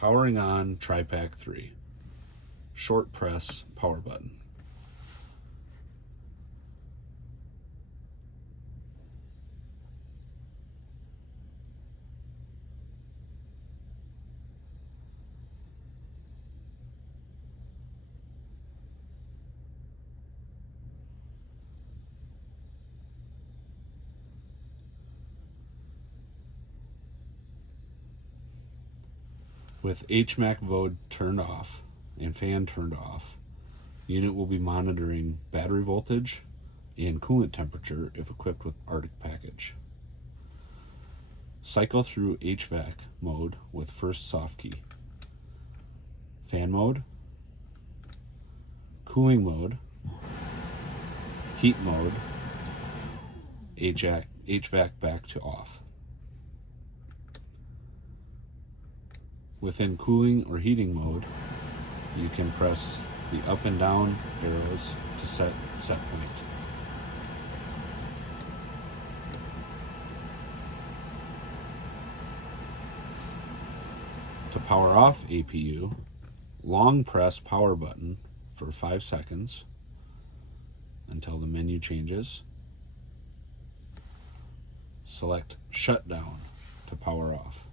Powering on TriPac 3. Short press power button. With HVAC mode turned off and fan turned off, the unit will be monitoring battery voltage and coolant temperature if equipped with Arctic package. Cycle through HVAC mode with first soft key. Fan mode, cooling mode, heat mode, HVAC back to off. Within cooling or heating mode, you can press the up and down arrows to set point. To power off APU, long press power button for 5 seconds until the menu changes. Select shutdown to power off.